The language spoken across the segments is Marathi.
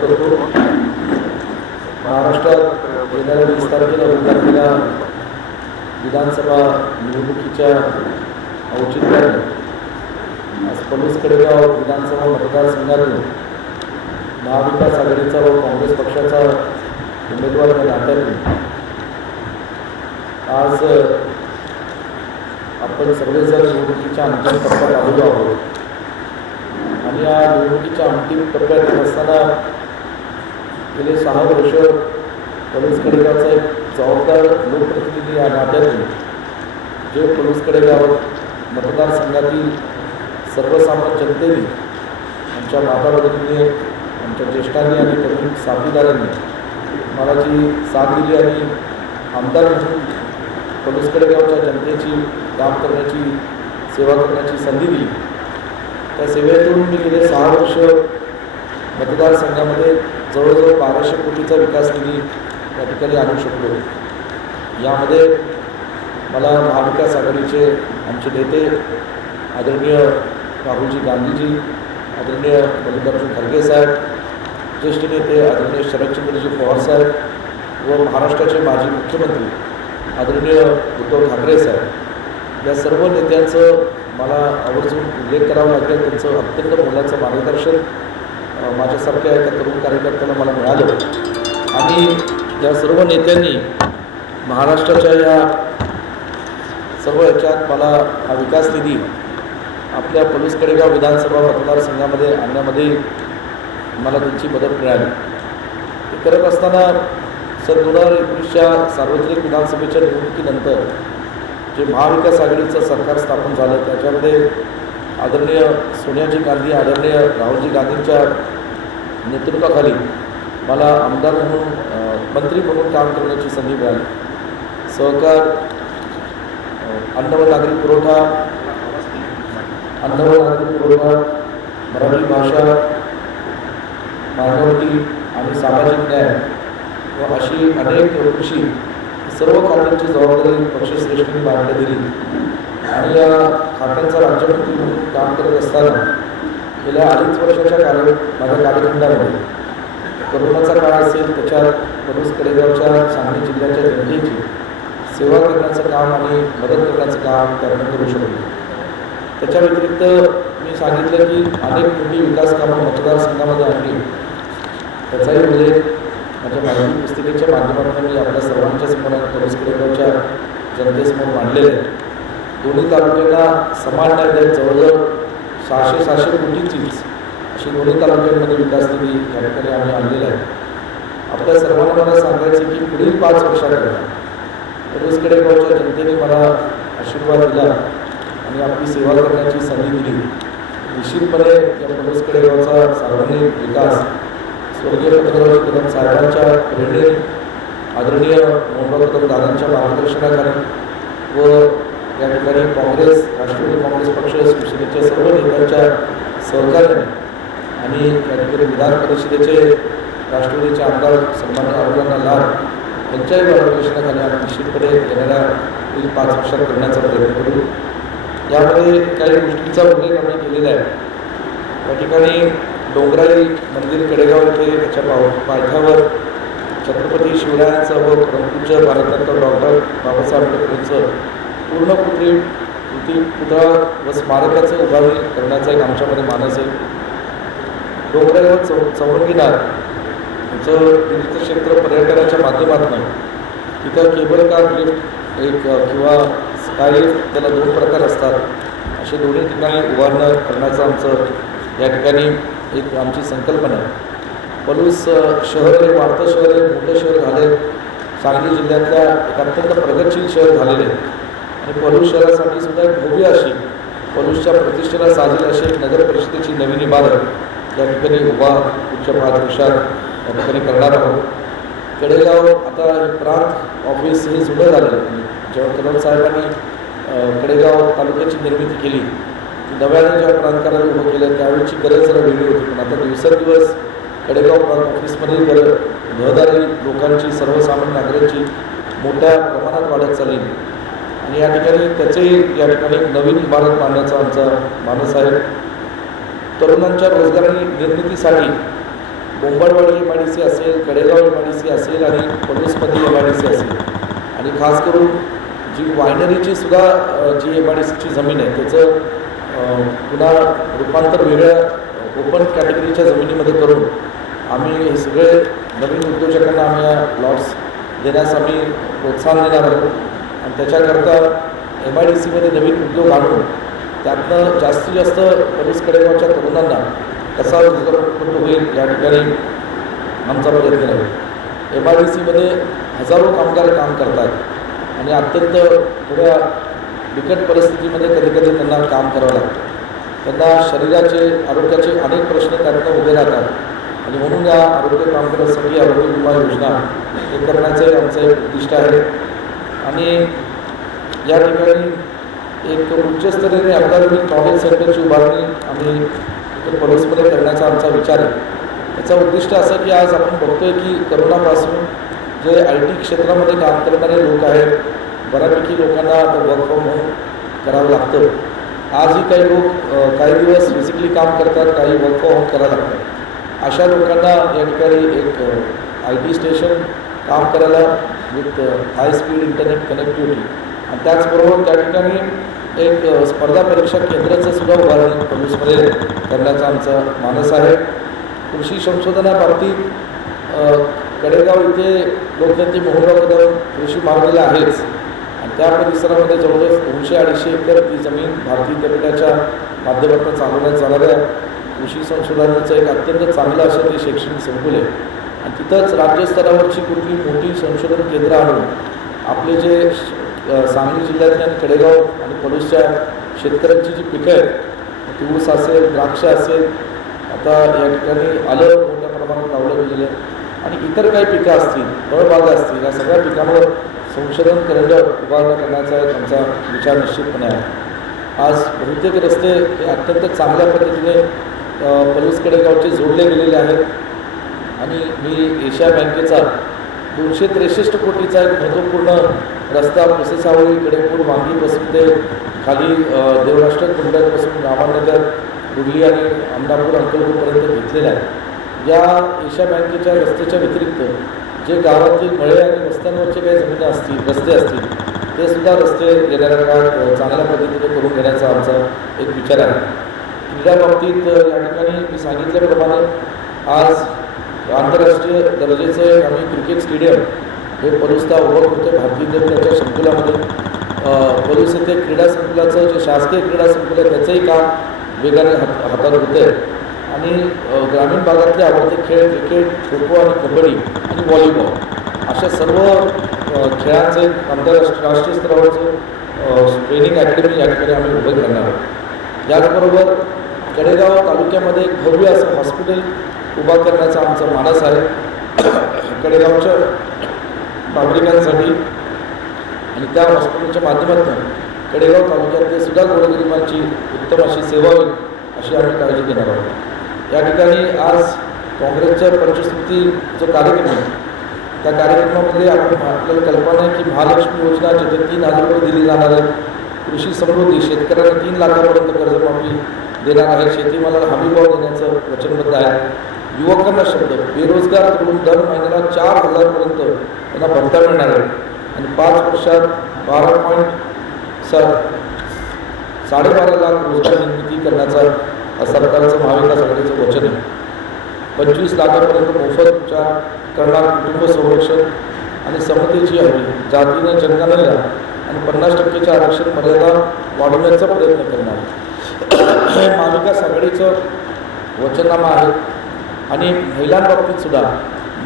करतो महाराष्ट्रात येणाऱ्या वीस तारखेला होणाऱ्या विधानसभा निवडणुकीच्या औचित्याने आज पलूस कडेगाव विधानसभा मतदारसंघातून महाविकास आघाडीचा व काँग्रेस पक्षाचा उमेदवार या आज आपण सगळेजण निवडणुकीच्या अंतिम टप्प्यात आलेलो आहोत. आणि या निवडणुकीच्या अंतिम टप्प्यात असताना गेले सहा वर्ष पोलीस कडेगावचा एक जबाबदार लोकप्रतिनिधी या नात्याने जे पोलीस कडेगाव मतदारसंघातील सर्वसामान्य जनतेने आमच्या माता आमच्या ज्येष्ठांनी आणि तरुण साथीदारांनी मला जी साथ दिली आणि आमदार म्हणून पोलीस कडेगावच्या जनतेची काम करण्याची सेवा करण्याची संधी दिली. त्या सेवेतून मी गेले सहा वर्ष मतदारसंघामध्ये जवळजवळ बाराशे कोटीचा विकास निधी या ठिकाणी आणू शकलो. यामध्ये मला महाविकास आघाडीचे आमचे नेते आदरणीय राहुलजी गांधीजी आदरणीय मल्लिकार्जुन खरगे साहेब ज्येष्ठ नेते आदरणीय शरदचंद्रजी पवार साहेब व महाराष्ट्राचे माजी मुख्यमंत्री आदरणीय उद्धव ठाकरे साहेब. या सर्व नेत्यांचं मला आवर्जून उल्लेख करावा लागेल. त्यांचं अत्यंत मोलाचं मार्गदर्शन माझ्यासारख्या एका तरुण कार्यकर्त्याला मला मिळालं. आणि या सर्व नेत्यांनी महाराष्ट्राच्या या सर्व याच्यात मला हा विकास निधी आपल्या पोलीस कडेगाव विधानसभा मतदारसंघामध्ये आणण्यामध्ये मला त्यांची मदत मिळाली. हे करत असताना सन दोन हजार एकोणीसच्या सार्वत्रिक विधानसभेच्या निवडणुकीनंतर जे महाविकास आघाडीचं सरकार स्थापन झालं त्याच्यामध्ये आदरणीय सोनियाजी गांधी आदरणीय राहुलजी गांधींच्या नेतृत्वाखाली मला आमदार म्हणून मंत्री म्हणून काम करण्याची संधी मिळाली. सहकार अन्न व नागरी पुरवठा अन्न व नागरी पुरवठा मराठी भाषा मायनॉरिटी आणि सामाजिक न्याय व अशी अनेक कृषी सर्व खात्यांची जबाबदारी पक्षश्रेष्ठींनी मांडण्यात दिली. आणि या खात्यांचा राज्यमंत्री काम करत असताना गेल्या अडीच वर्षाच्या काल माझ्या कालखंडामध्ये करोनाचा काळ असेल त्याच्यात पलूस कडेगावच्या सांगली जिल्ह्याच्या जनतेची सेवा करण्याचं काम आणि मदत करण्याचं काम त्यांना करू शकतो त्याच्या व्यतिरिक्त मी सांगितलं की अनेक मोठी विकास कामं मतदारसंघामध्ये आणली. त्याचाही उल्लेख माझ्या माहिती पुस्तिकेच्या माध्यमातून मी आपल्या सर्वांच्या समोर पोलीस कडेगावच्या जनतेसमोर मांडलेले आहे. दोन्ही तालुक्यांना समान न्याय जवळजवळ सहाशे सहाशे कोटीचीच अशी दोन्ही तालुक्यांमध्ये विकास निधी या ठिकाणी आम्ही आणलेला आहे. आपल्या सर्वांना मला सांगायचं की पुढील पाच वर्षाकडे पोलीस गावच्या जनतेने मला आशीर्वाद दिला आणि आपली सेवा करण्याची संधी दिली. निश्चितपणे या पोलीस गावचा सार्वजनिक विकास स्वर्गीय पंतप्रधान कदम साहेबांच्या प्रेरणेने आदरणीय मोहम्मद कदम दादांच्या मार्गदर्शनाखाली व या ठिकाणी काँग्रेस राष्ट्रवादी काँग्रेस पक्ष शिवसेनेच्या सर्व नेत्यांच्या सहकार्याने आणि या ठिकाणी विधान परिषदेचे राष्ट्रवादीचे आमदार सन्मान्य अरुणांना लाल यांच्याही मार्गदर्शनाखाली आम्ही निश्चितपणे येणाऱ्या पुढील पाच वर्षात करण्याचा प्रयत्न करू. यामध्ये काही गोष्टींचा उल्लेख आम्ही केलेला आहे. या ठिकाणी डोंगराई मंदिर कडेगाव येथे त्याच्या पाव पायथ्यावर छत्रपती शिवरायांचं व परमपूज्य भारतरत्न डॉक्टर बाबासाहेब आंबेडकरचं पूर्ण पुत्री कृती पुतळा व स्मारकाचं उभारणी करण्याचा एक आमच्यामध्ये मानस आहे. डोंगराईवर चौ चौरंगीनाथ याचं तीर्थक्षेत्र पर्यटनाच्या माध्यमातून तिथं केबल कार लिफ्ट एक किंवा स्काय लिफ्ट त्याला दोन प्रकार असतात. असे दोन्ही ठिकाणी उभारणं करण्याचं आमचं या ठिकाणी एक आमची संकल्पना आहे. पलूस शहर हे वाढतं शहर हे मोठं शहर झाले सांगली जिल्ह्यातल्या एक अत्यंत प्रगतशील शहर झालेले आहे. आणि पलूस शहरासाठी सुद्धा एक भव्य अशी पलूसच्या प्रतिष्ठेला साजेल अशी एक नगर परिषदेची नवीन इमारत या ठिकाणी उभा उच्च पाच या ठिकाणी करणार आहोत. कडेगाव आता प्रांत ऑफिस हे जुनं झालं. जेव्हा कदम साहेबांनी कडेगाव तालुक्याची निर्मिती केली ती नव्याने जेव्हा प्रांत उभं केलं त्यावेळीची गरज जरा वेगळी होती. पण आता दिवसेंदिवस कडेगाव प्रांत ऑफिसमध्ये गरज रहदारी लोकांची सर्वसामान्य नागरिकांची मोठ्या प्रमाणात वाढत चालली. आणि या ठिकाणी त्याचेही या ठिकाणी नवीन इमारत बांधण्याचा आमचा मानस आहे. तरुणांच्या रोजगार निर्मितीसाठी Bombadwadi M I D C असेल Kadegaon M I D C असेल आणि पलूसमधली एम आय डी सी असेल. आणि खास करून जी वायनरीची सुद्धा जी एम आय डी सीची जमीन आहे त्याचं पुन्हा रूपांतर वेगळ्या ओपन कॅटेगरीच्या जमिनीमध्ये करून आम्ही हे सगळे नवीन उद्योजकांना आम्ही या लॉट्स देण्यास आम्ही प्रोत्साहन देणार आहोत. आणि त्याच्याकरता एम आय डी सीमध्ये नवीन उद्योग आणून त्यातनं जास्तीत जास्त पोलीस कडेगावच्या तरुणांना कसा रोजगार उपलब्ध होईल या ठिकाणी आमचा प्रयत्न आहे. एम आय डी सीमध्ये हजारो कामगार काम करतात आणि अत्यंत थोड्या बिकट परिस्थितीमध्ये कधी कधी त्यांना काम करावं लागतं. त्यांना शरीराचे आरोग्याचे अनेक प्रश्न त्यांना उभे राहतात. आणि म्हणून या आरोग्य कामगारांसाठी आरोग्य विमा योजना हे करण्याचे आमचं एक उद्दिष्ट आहे. आणि या ठिकाणी एक उच्चस्तरीय अत्याधुनिक नॉलेज सेंटरची उभारणी आम्ही इथे करण्याचा आमचा विचार आहे. याचा उद्दिष्ट असं की आज आपण बघतोय की करोनापासून जे आय टी क्षेत्रामध्ये काम करणारे लोक आहेत बऱ्यापैकी लोकांना आता वर्क फ्रॉम होम करावं लागतं. आजही काही लोक काही दिवस फिजिकली काम करतात काही वर्क फ्रॉम होम करायला लागतात. अशा लोकांना या ठिकाणी एक आय टी स्टेशन काम करायला with high speed internet connectivity आणि त्याचबरोबर त्या ठिकाणी एक स्पर्धा परीक्षा केंद्राचं सुद्धा उभारण पोलीसमध्ये करण्याचा आमचा मानस आहे. कृषी संशोधनाबाबतीत कडेगाव इथे लोकशाही मोहगाव कृषी महाविद्यालय आहेच. आणि त्या परिसरामध्ये जवळजवळ दोनशे अडीचशे एकर ती जमीन भारतीय विद्यापीठाच्या माध्यमातून चालवण्यात जाणाऱ्या कृषी संशोधनाचं एक अत्यंत चांगलं असं ते शैक्षणिक संकुल आहे. आणि तिथंच राज्यस्तरावरची कुठली मोठी संशोधन केंद्र आणून आपले जे सांगली जिल्ह्यातल्या आणि कडेगाव आणि पलूसच्या शेतकऱ्यांची जी पिकं आहेत ती ऊस असेल द्राक्ष असेल आता या ठिकाणी आलं मोठ्या प्रमाणात लावलं गेलेलं आहे. आणि इतर काही पिकं असतील फळबागा असतील या सगळ्या पिकांवर संशोधन केंद्र उभारणं करण्याचा त्यांचा विचार निश्चितपणे आहे. आज बहुतेक रस्ते हे अत्यंत चांगल्या पद्धतीने पलूस कडेगावचे जोडले गेलेले आहेत. आणि मी एशिया बँकेचा दोनशे त्रेसष्ट कोटीचा एक महत्त्वपूर्ण रस्ता पुसेसावळी कडेपूर बसून ते खाली देवराष्ट्र देवराष्ट्र कुंडापासून रामानगर कुर्ली आणि अमदापूर अंकलपूरपर्यंत घेतलेला आहे. या एशिया बँकेच्या रस्त्याच्या व्यतिरिक्त जे गावातील मळे आणि रस्त्यांवरचे काही जमिनी असतील रस्ते असतील ते सुद्धा रस्ते येणाऱ्या काळात चांगल्या पद्धतीने करून घेण्याचा आमचा एक विचार आहे. क्रीडा बाबतीत या ठिकाणी मी सांगितल्याप्रमाणे आज आंतरराष्ट्रीय दर्जाचे आम्ही क्रिकेट स्टेडियम हे पलूसला उभं होतं भारतीय विद्यापीठाच्या संकुलामध्ये. अ, पलूस येथे क्रीडा संकुलाचं जे शासकीय क्रीडा संकुल आहे त्याचंही काम वेगाने हात हातात होतं आहे आणि ग्रामीण भागातले आवडते खेळ क्रिकेट खो खो आणि कबड्डी आणि व्हॉलीबॉल अशा सर्व खेळांचे आंतरराष्ट्रीय राष्ट्रीय स्तरावरचं ट्रेनिंग अकॅडमी या ठिकाणी आम्ही उभं करणार आहोत. याचबरोबर कडेगाव तालुक्यामध्ये एक भव्य असं हॉस्पिटल उभा करण्याचा आमचा मानस आहे. कडेगावच्या नागरिकांसाठी आणि त्या हॉस्पिटलच्या माध्यमातून कडेगाव तालुक्यातले सुद्धा गोरगरिबांची उत्तम अशी सेवा होईल अशी आम्ही काळजी घेणार आहोत. या ठिकाणी आज काँग्रेसच्या पंचस्मृती जो कार्यक्रम आहे. त्या कार्यक्रमामध्ये आपण आपल्याला कल्पना आहे की महालक्ष्मी योजना जिथे तीन हजार रुपये दिली जाणार आहे कृषी समृद्धी शेतकऱ्यांना तीन लाखापर्यंत कर्जमाफी देणार आहे शेतीमालाला हमीभाव देण्याचं वचनबद्ध आहे. युवकांना शब्द बेरोजगार तरुण दर महिन्याला चार हजारपर्यंत त्यांना भत्ता मिळणार आहे. आणि पाच वर्षात बारा पॉईंट सा साडेबारा लाख रोजगार निर्मिती करण्याचा सरकारचं महाविकास आघाडीचं वचन आहे. पंचवीस लाखापर्यंत मोफत उपचार करणार कुटुंब संरक्षण आणि समतेची हवी जातीनं जन्माला आणि पन्नास टक्केच्या आरक्षण मर्यादा वाढवण्याचा प्रयत्न करणार. हे महाविकास आघाडीचं वचननामा आहे. आणि महिलांबाबतीत सुद्धा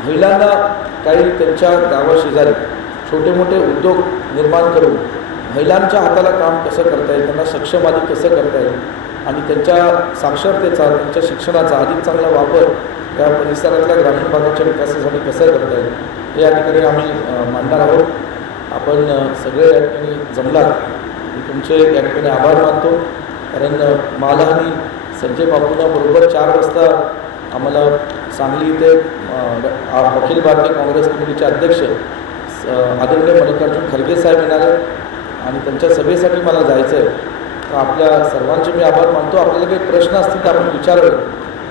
महिलांना काही त्यांच्या गावाशेजारी छोटे मोठे उद्योग निर्माण करून महिलांच्या हाताला काम कसं करता येईल त्यांना सक्षम आधी कसं करता येईल आणि त्यांच्या साक्षरतेचा त्यांच्या शिक्षणाचा अधिक चांगला वापर या परिसरातल्या ग्रामीण भागाच्या विकासासाठी कसं करता येईल हे या ठिकाणी आम्ही मांडणार आहोत. आपण सगळे या ठिकाणी जमलात. मी तुमचे या ठिकाणी आभार मानतो. कारण अ, मला आणि संजय बाबूंना बरोबर चार वाजता आम्हाला सांगली इथे अखिल भारतीय काँग्रेस कमिटीचे अध्यक्ष स- आदरणीय मल्लिकार्जुन खरगे साहेब येणार आहेत आणि त्यांच्या सभेसाठी मला जायचं आहे तर आपल्या सर्वांचे मी आभार मानतो. आपल्याला काही प्रश्न असतील तर आपण विचारावे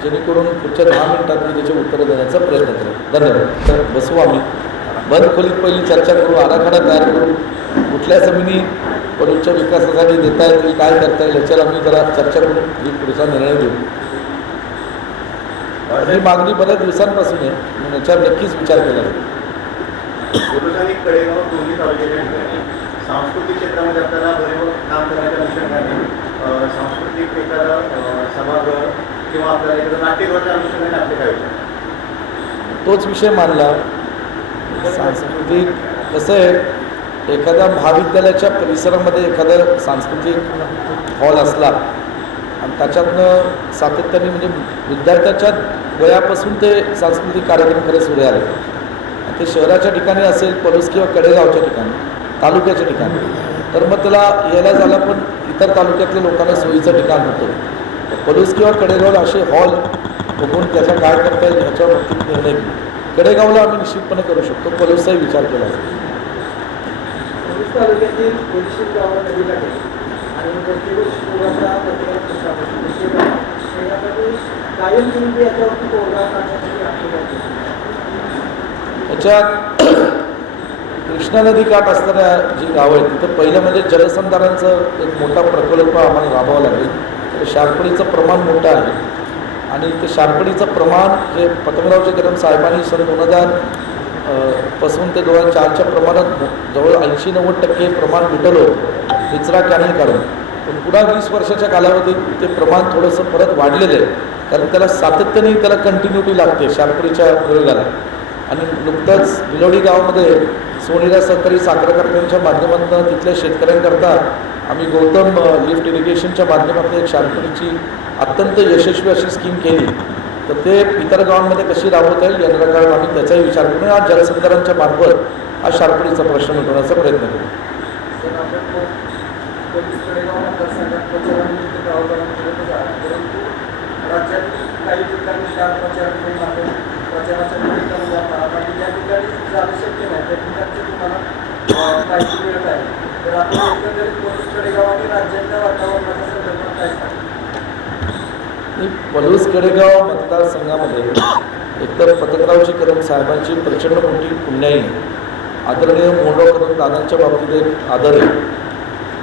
जेणेकरून पुढच्या दहा मिनिटात मी त्याचे उत्तरं देण्याचा प्रयत्न करेन धन्यवाद. तर बसू आम्ही. बंद खोलीत पहिली चर्चा करू आराखडा तयार करू. कुठल्या जमिनी पडूच्या विकासासाठी देता येतील काय करता येईल याच्यावर आम्ही जरा चर्चा करून मी पुढचा निर्णय घेऊ. ही मागणी बऱ्याच दिवसांपासून आहे. म्हणून याच्यावर नक्कीच विचार केला सांस्कृतिक क्षेत्रामध्ये आपल्याला काम करण्याच्या अनुषंगाने अ, सांस्कृतिक एखादा सभागृह किंवा आपल्याला एखादं नाट्यगृहाच्या अनुषंगाने आपले काय विचार तोच विषय मांडला. सांस्कृतिक कसं आहे? एखाद्या महाविद्यालयाच्या परिसरामध्ये एखादा सांस्कृतिक हॉल असला त्याच्यातनं सातत्याने म्हणजे विद्यार्थ्याच्या वयापासून ते सांस्कृतिक कार्यक्रम खरे सुरू आले. ते शहराच्या ठिकाणी असेल पलूस किंवा कडेगावच्या ठिकाणी तालुक्याच्या ठिकाणी तर मग त्याला यायला झाला पण इतर तालुक्यातल्या लोकांना सोयीचं ठिकाण होतं. पलूस किंवा कडेगावला असे हॉल बघून त्याचा काय करता येईल ह्याच्यावर निर्णय कडेगावला आम्ही निश्चितपणे करू शकतो पलूसचाही विचार केला तालुक्यातील त्याच्यात याच्यात कृष्णा नदी काठ असणाऱ्या जी गावं आहेत तिथं पहिलं म्हणजे जलसंधारणाचं एक मोठा प्रकल्प आम्हाला राबवावा लागेल. तर शारपडीचं प्रमाण मोठं आहे. आणि ते शारपडीचं प्रमाण हे पतंगरावचे कदम साहेबांनी सन दोन हजारपासून ते दोन हजार चारच्या प्रमाणात जवळ ऐंशी नव्वद टक्के प्रमाण मिटवलं. निचरा कॅनल काढून. पण पुन्हा वीस वर्षाच्या कालावधीत ते प्रमाण थोडंसं परत वाढलेलं आहे. कारण त्याला सातत्याने त्याला कंटिन्युटी लागते शार्पणीच्या प्रयोगाला आणि नुकतंच विलोडी गावामध्ये सोनीरा सहकारी साखर माध्यमातून तिथल्या शेतकऱ्यांकरता आम्ही गौतम लिफ्ट इरिगेशनच्या माध्यमातून एक शार्पणीची अत्यंत यशस्वी अशी स्कीम केली. तर ते इतर गावांमध्ये कशी राबवता येईल या आम्ही त्याचाही विचार करून आज जलसंधारणच्या मार्फत हा शार्पणीचा प्रश्न मिटवण्याचा प्रयत्न करू. पोलीस कडेगाव मतदारसंघात प्रचारानिमित्त गावोगावात फिरतच परंतु राज्यातील काही ठिकाणी चार प्रचाराकडे मात्र प्रचाराच्या निमित्तानं जातात आणि ज्या ठिकाणी जाणं शक्य नाही त्या ठिकाणची तुम्हाला माहिती मिळत आहे तर आपण एकंदरीत पोलीस कडेगाव आणि राज्यातल्या वातावरणाच्या संदर्भात काय सांगा पलूस कडेगाव मतदारसंघामध्ये एकतर पतंगरावची कदम साहेबांची प्रचंड मोठी पुण्याई आदरणीय मोंडो कदम दादांच्या बाबतीत एक आदर आहे.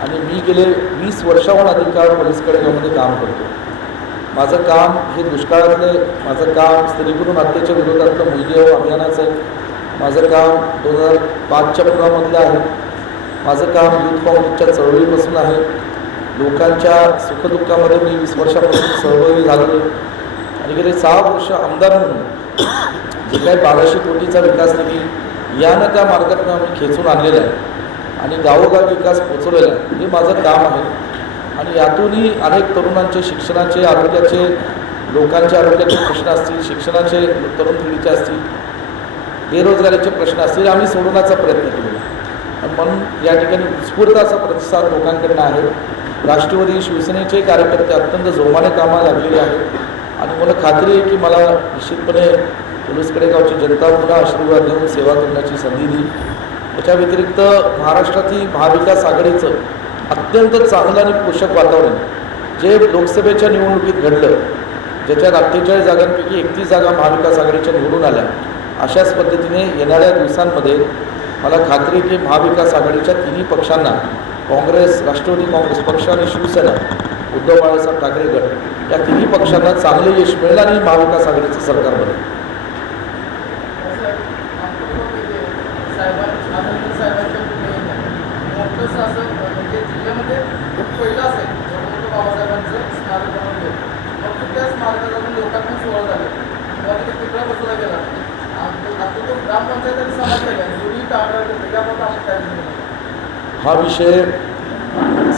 आणि मी गेले वीस वर्षाहून अधिक काळ पोलीसकडे यामध्ये काम करतो. माझं काम हे दुष्काळातलं माझं काम स्त्रीगुरु हत्येच्या विरोधातलं मुलगी अभियानाचं आहे. माझं काम दोन हजार पाचच्या पुरामधलं आहे. माझं काम युथ काँग्रेसच्या चळवळीपासून आहे. लोकांच्या सुखदुःखामध्ये मी वीस वर्षापासून सहभागी झालो आहे. आणि गेले सहा वर्ष आमदार म्हणून जे काही बाराशे कोटीचा विकास निधी यानं त्या मार्गातून आम्ही खेचून आणलेला आहे. आणि गावोगाव विकास पोचवलेला आहे हे माझं काम आहे. आणि यातूनही अनेक तरुणांचे शिक्षणाचे आरोग्याचे लोकांचे आरोग्याचे प्रश्न असतील शिक्षणाचे तरुण पिढीचे असतील बेरोजगारीचे प्रश्न असतील आम्ही सोडवण्याचा प्रयत्न केलेला आहे. म्हणून या ठिकाणी उत्स्फूर्त असा प्रतिसाद लोकांकडनं आहे. राष्ट्रवादी शिवसेनेचे कार्यकर्ते अत्यंत जोमाने कामा लागलेले आहेत. आणि मला खात्री आहे की मला निश्चितपणे पोलीस कडेगावची जनता पुन्हा आशीर्वाद देऊन सेवा करण्याची संधी दिली त्याच्या व्यतिरिक्त महाराष्ट्रातील महाविकास आघाडीचं अत्यंत चांगलं आणि पोषक वातावरण जे लोकसभेच्या निवडणुकीत घडलं ज्याच्यात अठ्ठेचाळीस जागांपैकी एकतीस जागा महाविकास आघाडीच्या निवडून आल्या अशाच पद्धतीने येणाऱ्या दिवसांमध्ये मला खात्री की महाविकास आघाडीच्या तिन्ही पक्षांना काँग्रेस राष्ट्रवादी काँग्रेस पक्ष आणि शिवसेना उद्धव बाळासाहेब ठाकरे गट या तिन्ही पक्षांना चांगले यश मिळेल आणि महाविकास आघाडीचं सरकार बनेल साहेबांच्या साहेबांच्या मोठंसं असं म्हणजे जिल्ह्यामध्ये पहिलं असेल मोठं बाबासाहेबांचं स्मारक बनवलं फक्त त्या स्मारकाला पण लोकांना सोहळा झाला तेव्हा तिथे पुतळा बसवला गेला आता तो हा विषय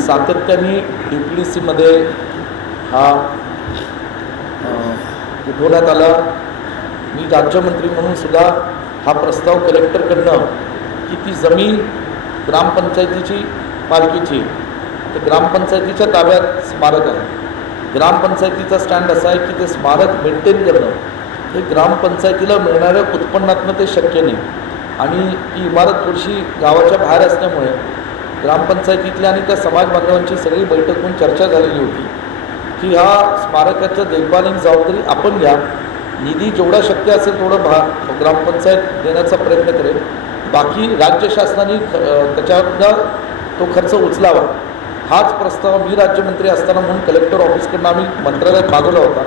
सातत्याने डी पी डी सीमध्ये हा उठवण्यात आला. मी राज्यमंत्री म्हणून सुद्धा हा प्रस्ताव कलेक्टरकडनं की ती जमीन ग्रामपंचायतीची मालकीची तर ग्रामपंचायतीच्या ताब्यात स्मारक आहे. ग्रामपंचायतीचा स्टँड असा आहे की ते स्मारक मेंटेन करणं. हे ग्रामपंचायतीला मिळणाऱ्या उत्पन्नातनं ते शक्य नाही. आणि ही इमारत थोडीशी गावाच्या बाहेर असल्यामुळे ग्रामपंचायतीतल्या आणि त्या समाज बांधवांची सगळी बैठक होऊन चर्चा झालेली होती. की ह्या स्मारकाच्या देखभालीची जबाबदारी आपण घ्या. निधी जेवढा शक्य असेल तेवढं भा ग्रामपंचायत देण्याचा प्रयत्न करेल. बाकी राज्य शासनाने ख तो खर्च उचलावा. हाच प्रस्ताव मी राज्यमंत्री असताना म्हणून कलेक्टर ऑफिसकडनं आम्ही मंत्रालयात मागवला होता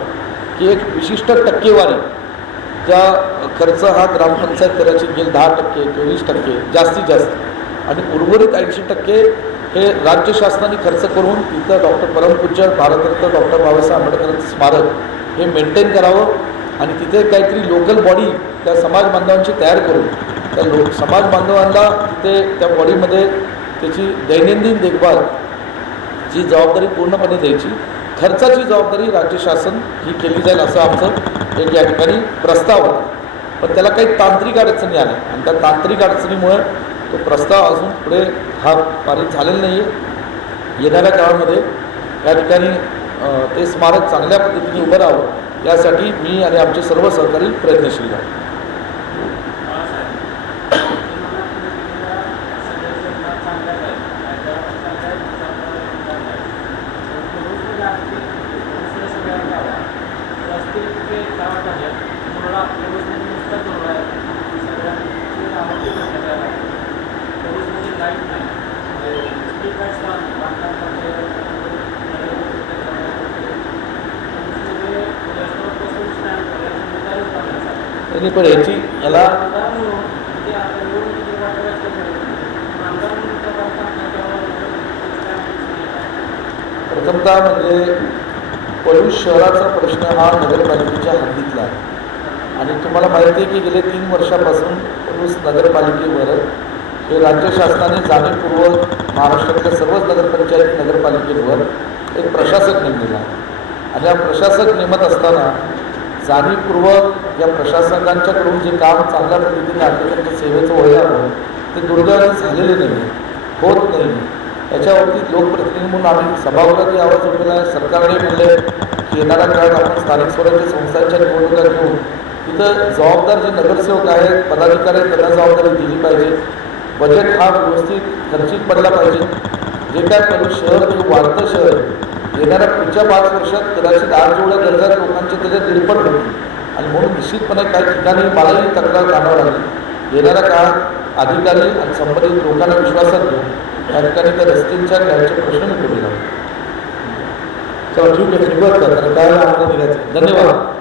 की एक विशिष्ट टक्केवारी त्या खर्च हा ग्रामपंचायत करायची गेल दहा टक्के चोवीस टक्के जास्तीत जास्त. आणि उर्वरित ऐंशी टक्के हे राज्य शासनाने खर्च करून तिथं डॉक्टर परमपूज्य भारतरत्न डॉक्टर बाबासाहेब आंबेडकरांचं स्मारक हे मेंटेन करावं आणि तिथे काहीतरी लोकल बॉडी त्या समाज बांधवांची तयार करून त्या लो समाज बांधवांना तिथे त्या बॉडीमध्ये त्याची दैनंदिन देखभाल जी जबाबदारी पूर्णपणे द्यायची खर्चाची जबाबदारी राज्य शासन ही केली जाईल असं आमचं एक या ठिकाणी प्रस्ताव होता पण त्याला काही तांत्रिक अडचणी आल्या आणि त्या तांत्रिक अडचणीमुळे तो प्रस्ताव अजून पुढे हा पारित झालेला नाही आहे येणाऱ्या काळामध्ये या ठिकाणी ते स्मारक चांगल्या पद्धतीने उभं राहावं यासाठी मी आणि आमचे सर्व सहकारी प्रयत्नशील आहोत त्यांनी पण याची याला प्रथमतः म्हणजे पळूस शहराचा प्रश्न हा नगरपालिकेच्या हद्दीतला आहे. आणि तुम्हाला माहिती आहे की गेले तीन वर्षापासून पळूस नगरपालिकेवर हे राज्य शासनाने जाणीवपूर्वक महाराष्ट्रातल्या सर्वच नगरपंचायत नगरपालिकेवर एक प्रशासक नेमलेला आहे. आणि हा प्रशासक नेमत असताना जाणीवपूर्वक या प्रशासकांच्याकडून जे काम चांगल्या पद्धतीने नागरिकांच्या सेवेचं व्हावं ते दुर्दैवाने झालेले नाही होत नाही याच्यावरती लोकप्रतिनिधी म्हणून आम्ही सभागृहात आवाज उठवला आहे. सरकारने म्हणले की येणाऱ्या काळात आपण स्थानिक स्वराज्य संस्थांच्या निवडणुका घेऊन तिथं जबाबदार जे नगरसेवक आहेत पदाधिकारी त्यांना जबाबदारी दिली पाहिजे. बजेट हा व्यवस्थित खर्चिक पडला पाहिजे. जे काय करू शहर वाढतं शहर येणाऱ्या पुढच्या पाच वर्षात कदाचित आठ जेवढ्या गरजा लोकांच्या त्याच्यात दीडपट होईल. आणि म्हणून निश्चितपणे काही ठिकाणी मलाही तक्रार जाणवं लागेल येणाऱ्या काळात अधिकारी आणि संबंधित लोकांना विश्वासात घेऊन त्या ठिकाणी त्या रस्त्यांच्या न्यायाचे प्रश्न करू जातात चला ठीक आहे काय धन्यवाद.